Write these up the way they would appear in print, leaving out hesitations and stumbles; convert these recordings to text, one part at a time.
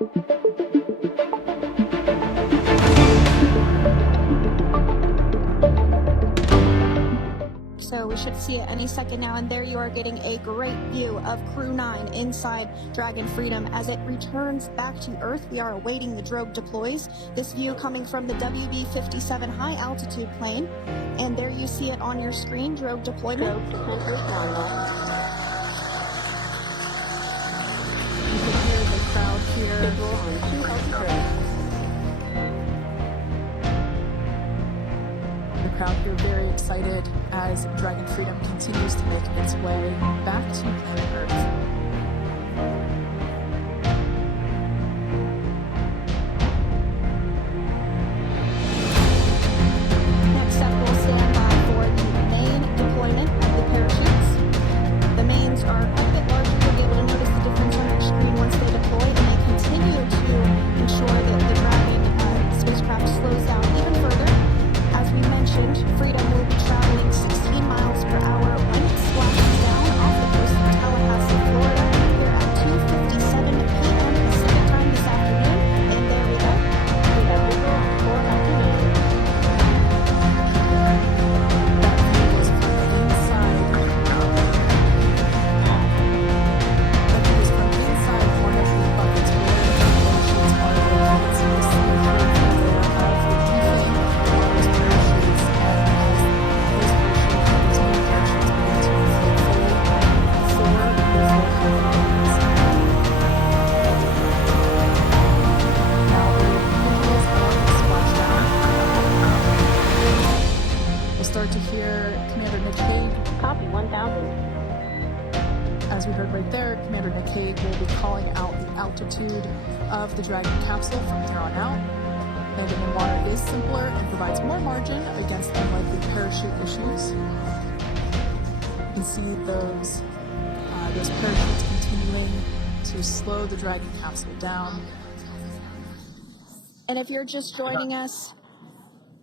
So we should see it any second now, and there you are getting a great view of Crew 9 inside Dragon Freedom as it returns back to Earth. We are awaiting the drogue deploys. This view coming from the WB-57 high altitude plane, and there you see it on your screen, drogue deployment. Drogue descent rate nominal. You can hear the crowd here. Visual on 2 healthy drogues. The crowd here very excited as Dragon Freedom continues to make its way back to planet Earth. Next up, we'll stand by for the main deployment of the parachutes. The mains are quite a bit larger. You'll be able to notice the difference on your screen once they deploy, and they continue to ensure that the Dragon spacecraft slows down even further. As we mentioned, Freedom will be traveling 16 miles per hour when it splashes down off the coast of Tallahassee, Florida, here at 2:57 p.m. Pacific time this afternoon. And there we go. We have visual on 4 healthy mains. That view is from inside. That view is from inside one of the buckets where the parachutes are located. So you see a view there of the briefing on those parachutes, and as those parachutes begin to inflate fully, 4 visual heavy mains. Now the visuals are splashdown. We'll start to hear Commander Nick Hague. Copy 1000. As we heard right there, Commander Nick Hague will be calling out the altitude of the Dragon capsule from here on out. Landing in water is simpler and provides more margin against unlikely parachute issues. You can see those parachutes continuing to slow the Dragon capsule down. And if you're just joining us,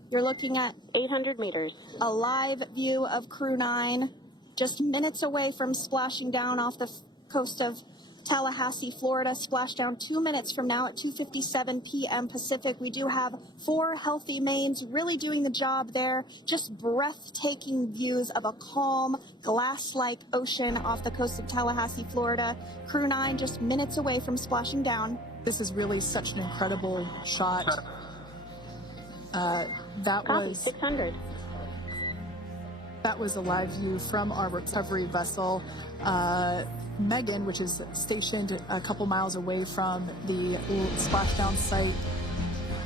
you're looking at 800 meters. a live view of Crew 9, just minutes away from splashing down off the coast of Tallahassee, Florida. Splash down 2 minutes from now at 2:57 p.m. Pacific. We do have 4 healthy mains really doing the job there. Just breathtaking views of a calm, glass-like ocean off the coast of Tallahassee, Florida. Crew 9 just minutes away from splashing down. This is really such an incredible shot. That Copy was 600. That was a live view from our recovery vessel, Megan, which is stationed a couple miles away from the splashdown site.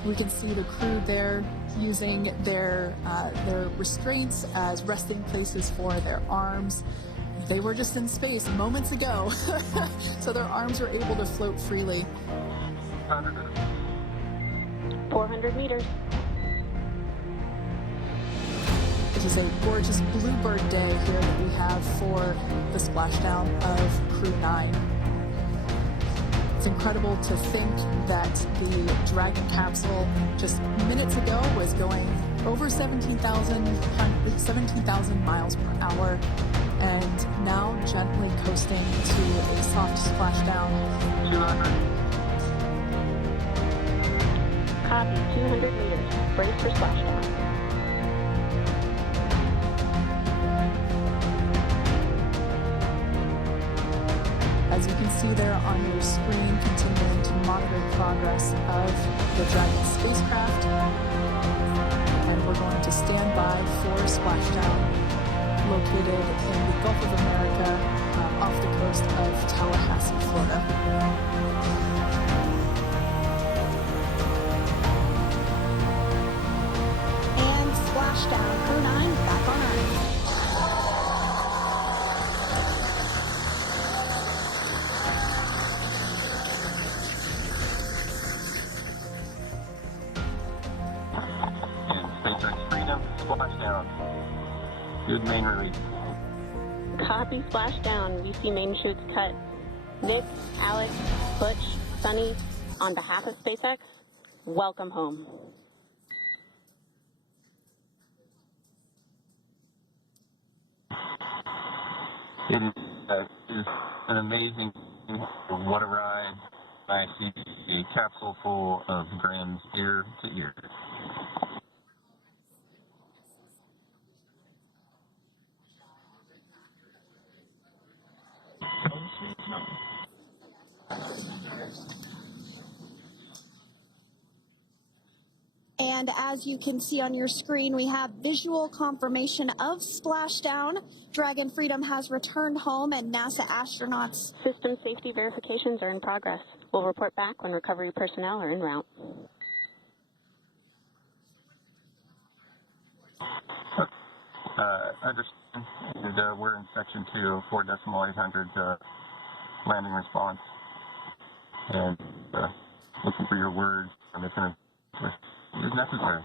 We can see the crew there using their restraints as resting places for their arms. They were just in space moments ago, so their arms were able to float freely. 400 meters. It is a gorgeous bluebird day here that we have for the splashdown of Crew 9. It's incredible to think that the Dragon capsule just minutes ago was going over 17,000 miles per hour, and now gently coasting to a soft splashdown. 200. Copy 200 meters. Brace for splashdown. As you can see there on your screen, continuing to monitor the progress of the Dragon spacecraft. And we're going to stand by for splashdown, located in the Gulf of America, off the coast of Tallahassee, Florida. And splashdown. Crew 9 back on Earth. Splashdown. Good main release. Copy splashdown. We see main chutes cut. Nick, Alex, Butch, Sunny, on behalf of SpaceX, welcome home. It is an amazing, what a ride. I see a capsule full of grams ear to ear. And as you can see on your screen, we have visual confirmation of splashdown. Dragon Freedom has returned home, and NASA astronauts. System safety verifications are in progress. We'll report back when recovery personnel are en route. Understand. And, we're in section 2 of 4.800 landing response. And looking for your words on this is necessary.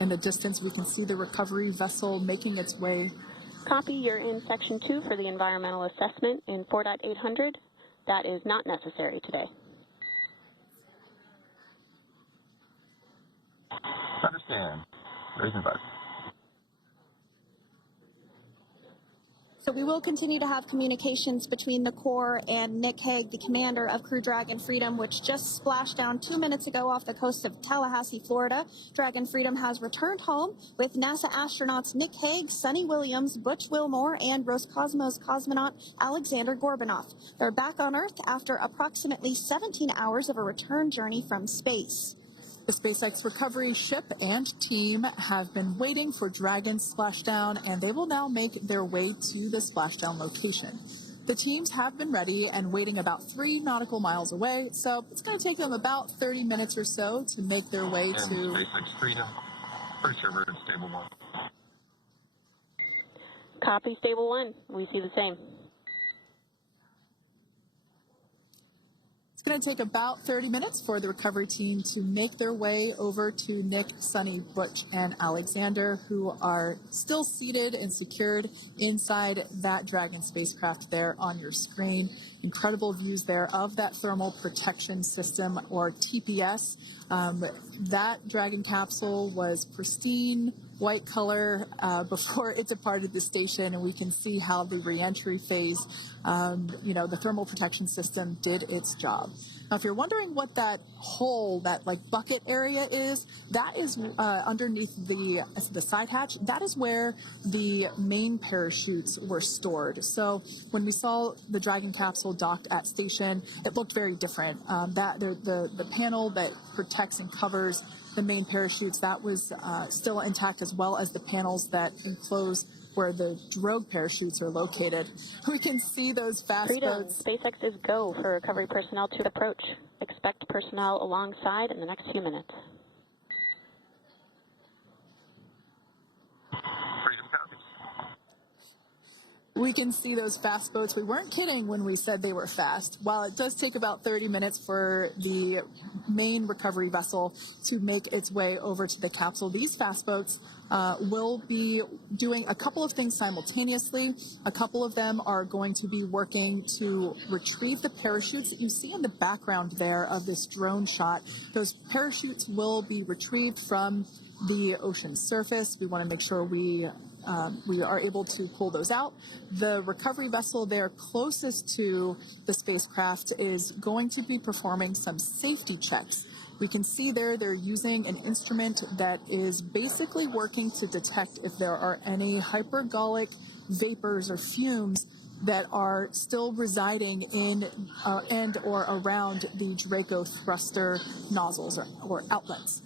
In the distance, we can see the recovery vessel making its way. Copy, you're in section 2 for the environmental assessment in 4.800. That is not necessary today. Understand. Raising button. So we will continue to have communications between the Corps and Nick Hague, the commander of Crew Dragon Freedom, which just splashed down 2 minutes ago off the coast of Tallahassee, Florida. Dragon Freedom has returned home with NASA astronauts Nick Hague, Sonny Williams, Butch Wilmore, and Roscosmos cosmonaut Alexander Gorbanov. They're back on Earth after approximately 17 hours of a return journey from space. The SpaceX recovery ship and team have been waiting for Dragon's splashdown, and they will now make their way to the splashdown location. The teams have been ready and waiting about 3 nautical miles away, so it's going to take them about 30 minutes or so to make their way And to... SpaceX Freedom. Pretty sure we're in stable 1. Copy, stable 1. We see the same. It's going to take about 30 minutes for the recovery team to make their way over to Nick, Sonny, Butch, and Alexander, who are still seated and secured inside that Dragon spacecraft there on your screen. Incredible views there of that thermal protection system, or TPS. That Dragon capsule was pristine, white color before it departed the station, and we can see how the reentry phase, the thermal protection system did its job. Now, if you're wondering what that hole, that like bucket area is, that is underneath the side hatch. That is where the main parachutes were stored. So when we saw the Dragon capsule docked at station, it looked very different. The panel that protects and covers the main parachutes, that was still intact, as well as the panels that enclose where the drogue parachutes are located. We can see those fast Freedom, boats. SpaceX is go for recovery personnel to approach. Expect personnel alongside in the next few minutes. Freedom copies. We can see those fast boats. We weren't kidding when we said they were fast. While it does take about 30 minutes for the main recovery vessel to make its way over to the capsule, these fast boats will be doing a couple of things simultaneously. A couple of them are going to be working to retrieve the parachutes that you see in the background there of this drone shot. Those parachutes will be retrieved from the ocean surface. We want to make sure we are able to pull those out. The recovery vessel there closest to the spacecraft is going to be performing some safety checks. We can see there they're using an instrument that is basically working to detect if there are any hypergolic vapors or fumes that are still residing in and or around the Draco thruster nozzles or outlets.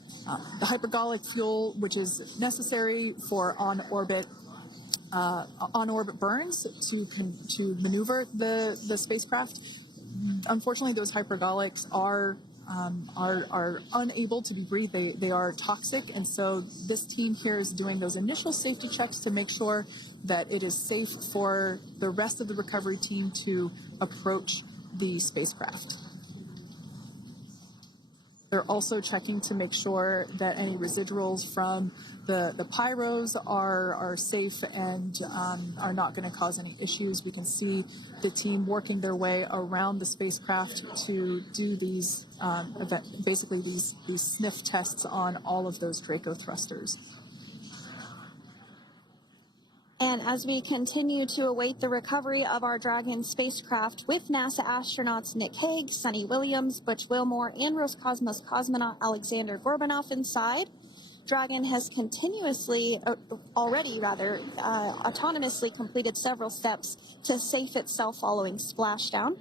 The hypergolic fuel, which is necessary for on-orbit burns to maneuver the spacecraft. Unfortunately, those hypergolics are unable to be breathed. They are toxic, and so this team here is doing those initial safety checks to make sure that it is safe for the rest of the recovery team to approach the spacecraft. They're also checking to make sure that any residuals from the pyros are safe and are not going to cause any issues. We can see the team working their way around the spacecraft to do these, basically these sniff tests on all of those Draco thrusters. And as we continue to await the recovery of our Dragon spacecraft with NASA astronauts Nick Hague, Sunny Williams, Butch Wilmore, and Roscosmos cosmonaut Alexander Gorbanov inside, Dragon has autonomously completed several steps to safe itself following splashdown.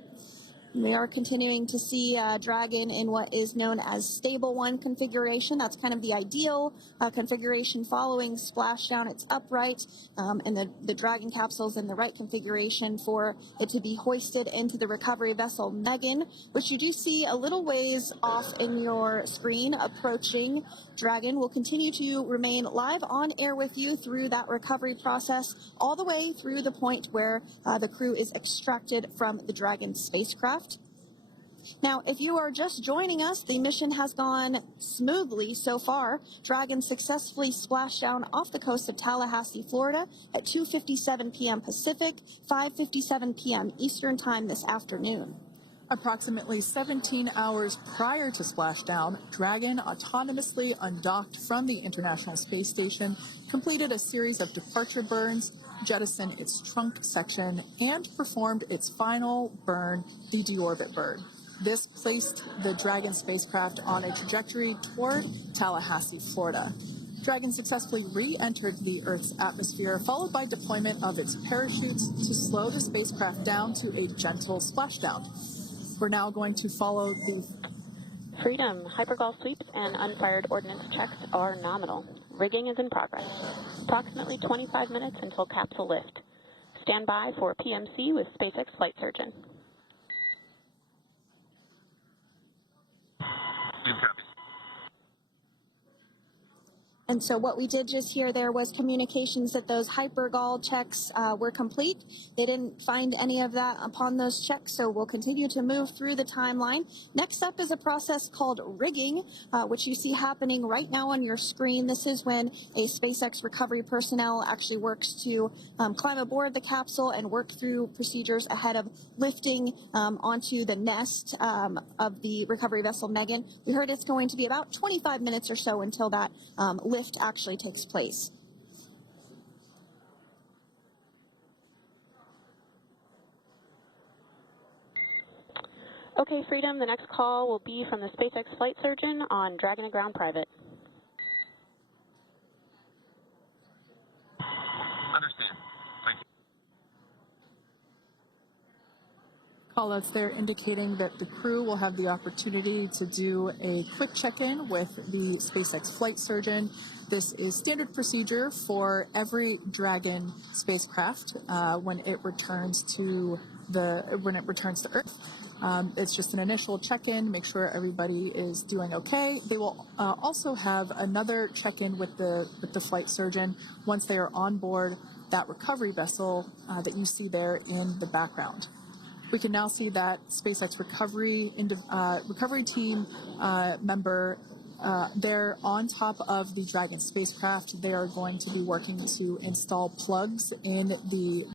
We are continuing to see Dragon in what is known as stable 1 configuration. That's kind of the ideal configuration following splashdown. It's upright, and the Dragon capsule is in the right configuration for it to be hoisted into the recovery vessel Megan, which you do see a little ways off in your screen approaching. Dragon will continue to remain live on air with you through that recovery process, all the way through the point where the crew is extracted from the Dragon spacecraft. Now, if you are just joining us, the mission has gone smoothly so far. Dragon successfully splashed down off the coast of Tallahassee, Florida at 2:57 p.m. Pacific, 5:57 p.m. Eastern Time this afternoon. Approximately 17 hours prior to splashdown, Dragon autonomously undocked from the International Space Station, completed a series of departure burns, jettisoned its trunk section, and performed its final burn, the deorbit burn. This placed the Dragon spacecraft on a trajectory toward Tallahassee, Florida. Dragon successfully re-entered the Earth's atmosphere, followed by deployment of its parachutes to slow the spacecraft down to a gentle splashdown. We're now going to follow the Freedom. Hypergol sweeps and unfired ordnance checks are nominal. Rigging is in progress. Approximately 25 minutes until capsule lift. Stand by for PMC with SpaceX flight surgeon. And so what we did just hear there was communications that those hypergol checks were complete. They didn't find any of that upon those checks, so we'll continue to move through the timeline. Next up is a process called rigging, which you see happening right now on your screen. This is when a SpaceX recovery personnel actually works to climb aboard the capsule and work through procedures ahead of lifting onto the nest of the recovery vessel Megan. We heard it's going to be about 25 minutes or so until that lift actually takes place. Okay, Freedom, the next call will be from the SpaceX flight surgeon on Dragon and Ground Private. Understand. Thank you. callouts there indicating that the crew will have the opportunity to do a quick check-in with the SpaceX flight surgeon. This is standard procedure for every Dragon spacecraft when it returns to Earth. It's just an initial check-in, make sure everybody is doing okay. They will also have another check-in with the flight surgeon once they are on board that recovery vessel that you see there in the background. We can now see that SpaceX recovery team member they're on top of the Dragon spacecraft. They are going to be working to install plugs in the